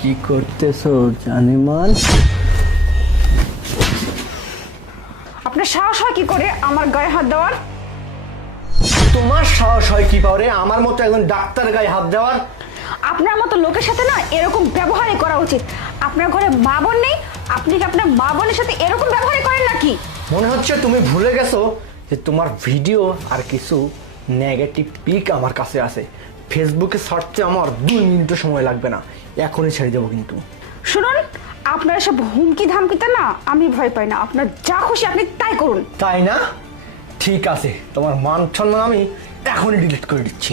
কি করতেছো জানিমান? আপনার সাহস হয় কি করে আমার গায়ে হাত দেওয়ার? তোমার সাহস হয় কি পারে আমার মতো একজন ডাক্তার গায়ে হাত দেওয়ার? আপনার মতো লোকের সাথে না এরকম ব্যবহারই করা উচিত। আপনার ঘরে মা বোন নেই, আপনি কি আপনার মা বোনের সাথে এরকম ব্যবহারই করেন নাকি? মনে হচ্ছে তুমি ভুলে গেছো যে তোমার ভিডিও আর কিছু নেগেটিভ পিক আমার কাছে আছে। ফেসবুকে সার্চে আমার 2 মিনিটও সময় লাগবে না, এখনই ছেড়ে দেবো। কিন্তু শুনুন, আপনার সব হুমকি ধামকিতে না আমি ভয় পাই না। আপনার যা খুশি আপনি তাই করুন। তাই না? ঠিক আছে, তোমার মান সম্মান আমি এখনই ডিলিট করে দিচ্ছি।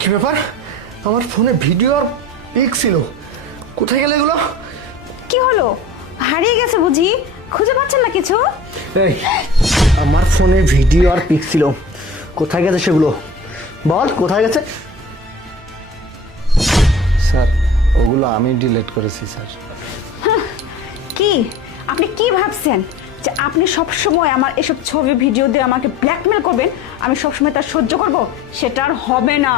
কি ব্যাপার? আমার ফোনে ভিডিও আর পিক ছিল, কোথায় গেল এগুলো? কি হলো, হারিয়ে গেছে বুঝি? খুঁজে পাচ্ছেন না কিছু? এই, আমার ফোনে ভিডিও আর পিক ছিল, কোথায় গেছে সেগুলো বল, কোথায় গেছে? স্যার ওগুলো আমি ডিলিট করেছি স্যার। কি আপনি কি ভাবছেন যে আপনি সব সময় আমার এসব ছবি ভিডিও দিয়ে আমাকে ব্ল্যাকমেল করবেন? আমি সবসময় তার সহ্য করব? সেটা আর হবে না।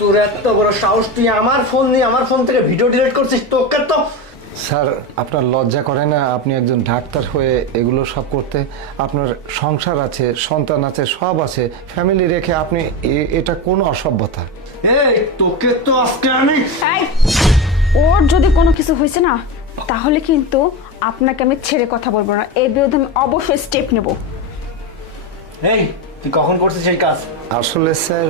তোর এত বড় সাহস, তুই আমার ফোন নিয়ে আমার ফোন থেকে ভিডিও ডিলিট করছিস? তোকে তো স্যার আপনার লজ্জা করে না? আপনি একজন ডাক্তার হয়ে এগুলো সব করতে? আপনার সংসার আছে, সন্তান আছে, সব আছে, ফ্যামিলি রেখে আপনি এটা কোন অসভ্যতা? এই, তোকে তো আজকে আমি এই, ওর যদি কোনো কিছু হয়েছে না তাহলে কিন্তু আপনাকে আমি ছেড়ে কথা বলবো না। এর বিরুদ্ধে আমি অবশ্যই স্টেপ নেব। এই, তুই কখন করছিস সেই কাজ? আসলে স্যার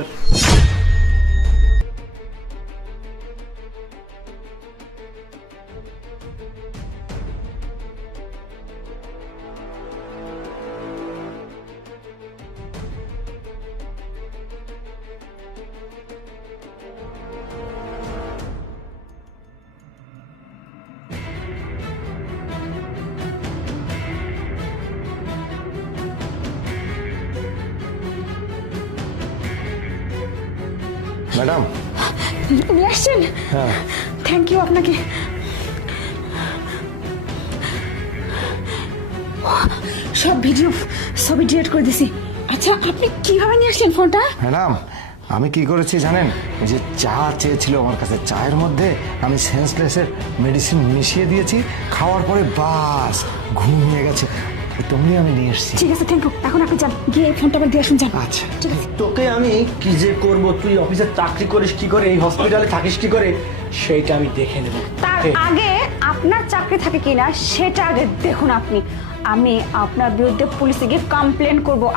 ম্যাডাম। নিয়ে আসছেন? হ্যাঁ থ্যাংক ইউ আপনাকে। সব ভিডিও ছবি ডিলিট করে দিছি। আচ্ছা, আপনি কিভাবে নিয়ে আসলেন ফোনটা? ম্যাডাম, আমি কি করেছি জানেন? এই যে চা চেয়েছিল আমার কাছে, চায়ের মধ্যে আমি সেন্সলেসের মেডিসিন মিশিয়ে দিয়েছি, খাওয়ার পরে বাস ঘুমিয়ে গেছে, তেমনি আমি নিয়ে এসেছি। ঠিক আছে, থ্যাংক ইউ। এখন আপনি যান, গিয়ে ফোনটা আবার দিয়ে আসুন, যান। আচ্ছা ঠিক আছে। তোকে আমি কি যে করব, তুই অফিসে চাকরি করিস কি করে, এই হসপিটালে থাকিস কি করে, সেইটা আমি দেখে নেব। তার আগে আপনার চাকরি থাকে কিনা সেটা আগে দেখুন আপনি। আমি আপনার বিরুদ্ধে পুলিশে গিয়ে কমপ্লেন করবো। এই,